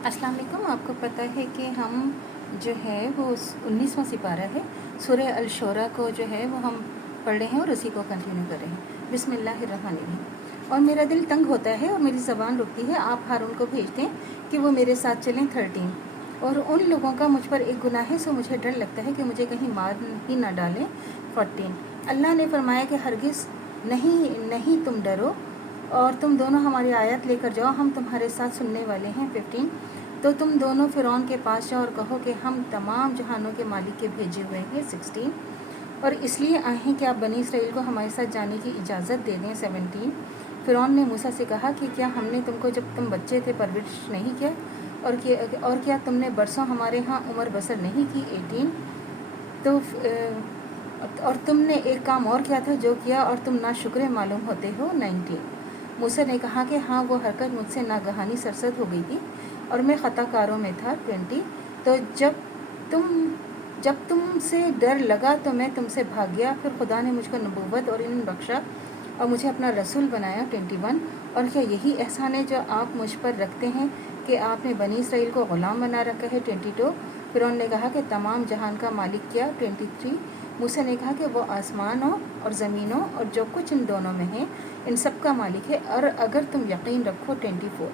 अस्सलाम वालेकुम। आपको पता है कि हम जो है वो 19वां सिपारा है सूरह अल-शोरा को जो है वो हम पढ़ रहे हैं और उसी को कंटिन्यू कर रहे हैं। बिस्मिल्लाहिर्रहमानिर्रहीम। और मेरा दिल तंग होता है और मेरी ज़बान रुकती है। आप हारून को भेजते हैं कि वो मेरे साथ चलें 13। और उन लोगों का मुझ पर एक गुनाह है, सो मुझे डर लगता है कि मुझे कहीं मार ही ना डालें 14। अल्लाह ने फरमाया कि हरगिज़ नहीं नहीं तुम डरो और तुम दोनों हमारी आयत लेकर जाओ, हम तुम्हारे साथ सुनने वाले हैं 15। तो तुम दोनों फ़िरौन के पास जाओ और कहो कि हम तमाम जहानों के मालिक के भेजे हुए हैं 16। और इसलिए आए हैं कि आप बनी इसराइल को हमारे साथ जाने की इजाज़त दे दें 17। फ़िरौन ने मूसा से कहा कि क्या हमने तुमको जब तुम बच्चे थे परवरिश नहीं किया और क्या तुमने बरसों हमारे यहाँ उम्र बसर नहीं की 18। तो और तुमने एक काम और किया था जो किया और तुम ना शुक्र मालूम होते हो 19। मूसा ने कहा कि हाँ, वो हरकत मुझसे नागहानी सरसद हो गई थी और मैं ख़ताकारों में था 20। तो जब तुमसे डर लगा तो मैं तुमसे भाग गया, फिर खुदा ने मुझको नबूवत और इल्म बख्शा और मुझे अपना रसूल बनाया 21। और क्या यही एहसान है जो आप मुझ पर रखते हैं कि आपने बनी इसराइल को ग़ुलाम बना रखा है 22। फिरौन ने कहा कि तमाम जहान का मालिक क्या 23। मूसा ने कहा कि वो आसमानों और ज़मीनों और जो कुछ इन दोनों में है इन सब का मालिक है, और अगर तुम यकीन रखो 24।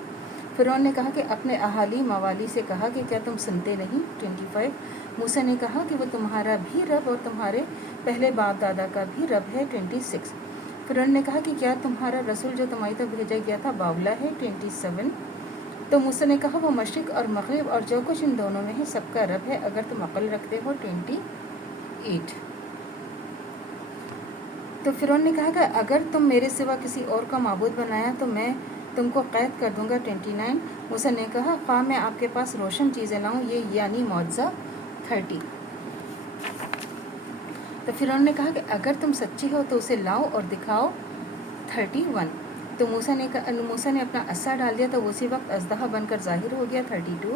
फिरौन ने कहा कि अपने अहाली मवाली से कहा कि क्या तुम सुनते नहीं 25। मूसा ने कहा कि वो तुम्हारा भी रब और तुम्हारे पहले बाप दादा का भी रब है 26। फिरौन ने कहा कि क्या तुम्हारा रसूल जो तुम्हारी तरफ भेजा गया था बावला है 27। तो मूसा ने कहा वो मशरिक और मगरिब और जो कुछ इन दोनों में है सबका रब है, अगर तुम अक्ल रखते हो 28। तो फिरौन ने कहा कि अगर तुम मेरे सिवा किसी और का माबूद बनाया तो मैं तुमको कैद कर दूंगा 29। मूसा ने कहा ख्वाह मैं आपके पास रोशन चीज़ें लाऊं, ये यानी मौजज़ा 30। तो फिरौन ने कहा कि अगर तुम सच्ची हो तो उसे लाओ और दिखाओ 31। तो मूसा ने अपना अस्सा डाल दिया तो उसी वक्त अजदहा बनकर ज़ाहिर हो गया 32।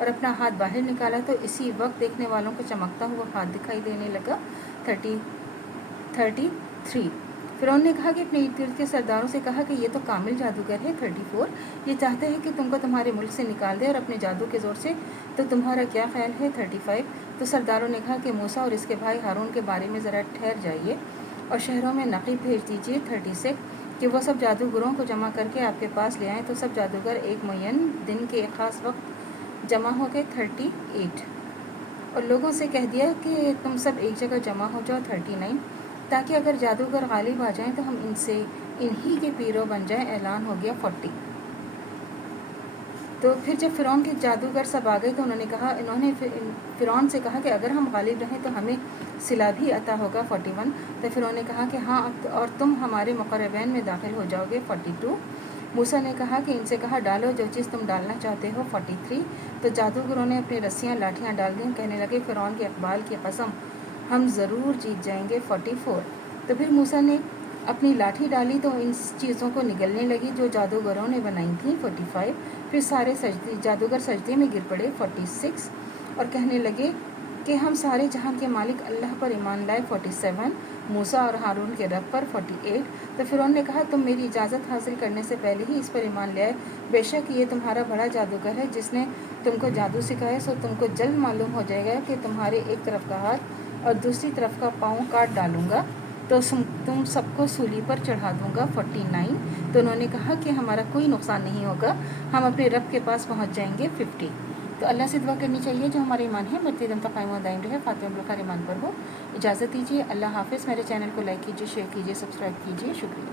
और अपना हाथ बाहर निकाला तो इसी वक्त देखने वालों को चमकता हुआ हाथ दिखाई देने लगा 33। फिरौन ने कहा कि अपने इर्द गिर्द के सरदारों से कहा कि ये तो कामिल जादूगर है 34। ये चाहते हैं कि तुमको तुम्हारे मुल्क से निकाल दे और अपने जादू के ज़ोर से, तो तुम्हारा क्या ख्याल है 35। तो सरदारों ने कहा कि मूसा और इसके भाई हारून के बारे में ज़रा ठहर जाइए और शहरों में नक़ीब भेज दीजिए 36 कि वो सब जादूगरों को जमा करके आपके पास ले आएँ। तो सब जादूगर एक मुय्यन दिन के एक ख़ास वक्त जमा हो गए 38। और लोगों से कह दिया कि तुम सब एक जगह जमा हो जाओ 39, ताकि अगर जादूगर गालिब आ जाएं तो हम इन्हीं के पीरो बन जाएं। ऐलान हो गया 40। तो फिर जब फ़िरौन के जादूगर सब आ गए तो इन्होंने फ़िरौन से कहा कि अगर हम गालिब रहें तो हमें सिला भी अता होगा 41। तो फ़िरौन ने कहा कि हाँ, और तुम हमारे मुक़र्रबीन में दाखिल हो जाओगे 42। मूसा ने कहा कि इनसे कहा डालो जो चीज़ तुम डालना चाहते हो 43। तो जादूगरों ने अपनी रस्सियाँ लाठियाँ डाल दी, कहने लगे फ़िरौन के इक़बाल की कसम हम ज़रूर जीत जाएंगे 44। तो फिर मूसा ने अपनी लाठी डाली तो इन चीज़ों को निगलने लगी जो जादूगरों ने बनाई थी 45। फिर सारे जादूगर सजदे में गिर पड़े 46 और कहने लगे कि हम सारे जहां के मालिक अल्लाह पर ईमान लाए 47, मूसा और हारून के रब पर 48। तो फिरौन ने कहा तुम मेरी इजाज़त हासिल करने से पहले ही इस पर ईमान ले आए, बेशक ये तुम्हारा बड़ा जादूगर है जिसने तुमको जादू सिखाया। सो तुमको जल्द मालूम हो जाएगा कि तुम्हारे एक तरफ का हाथ और दूसरी तरफ का पाँव काट डालूंगा, तो तुम सबको सूली पर चढ़ा दूंगा 49। तो उन्होंने कहा कि हमारा कोई नुकसान नहीं होगा, हम अपने रब के पास पहुंच जाएंगे 50। तो अल्लाह से दुआ करनी चाहिए जो हमारे ईमान है बढ़ते दम तक कायम दायम रहे, ख़ातिम बिल खैर ईमान पर हो। इजाज़त दीजिए, अल्लाह हाफ़िज़। मेरे चैनल को लाइक कीजिए, शेयर कीजिए, सब्सक्राइब कीजिए। शुक्रिया।